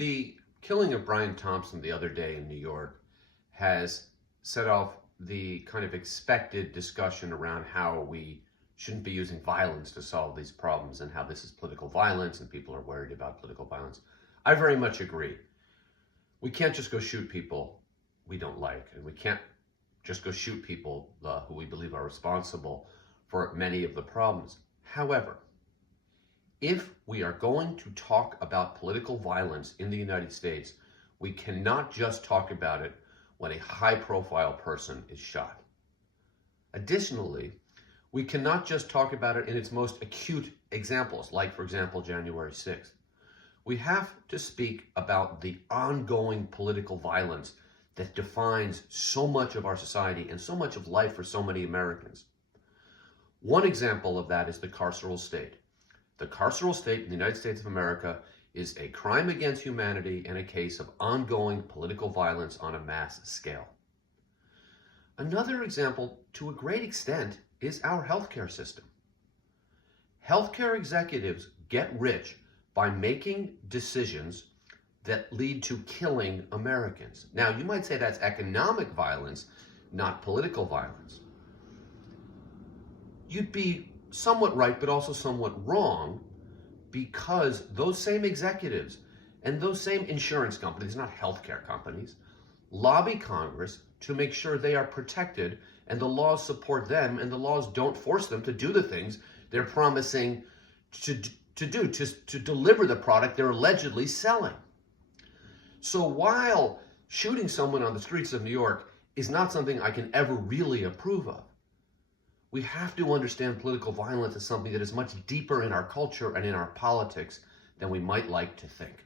The killing of Brian Thompson the other day in New York has set off the kind of expected discussion around how we shouldn't be using violence to solve these problems and how this is political violence and people are worried about political violence. I very much agree. We can't just go shoot people we don't like, and we can't just go shoot people who we believe are responsible for many of the problems. However, if we are going to talk about political violence in the United States, we cannot just talk about it when a high-profile person is shot. Additionally, we cannot just talk about it in its most acute examples, like, for example, January 6th. We have to speak about the ongoing political violence that defines so much of our society and so much of life for so many Americans. One example of that is the carceral state. The carceral state in the United States of America is a crime against humanity and a case of ongoing political violence on a mass scale. Another example, to a great extent, is our healthcare system. Healthcare executives get rich by making decisions that lead to killing Americans. Now, you might say that's economic violence, not political violence. You'd be somewhat right, but also somewhat wrong, because those same executives and those same insurance companies, not healthcare companies, lobby Congress to make sure they are protected and the laws support them and the laws don't force them to do the things they're promising to deliver the product they're allegedly selling. So while shooting someone on the streets of New York is not something I can ever really approve of, we have to understand political violence as something that is much deeper in our culture and in our politics than we might like to think.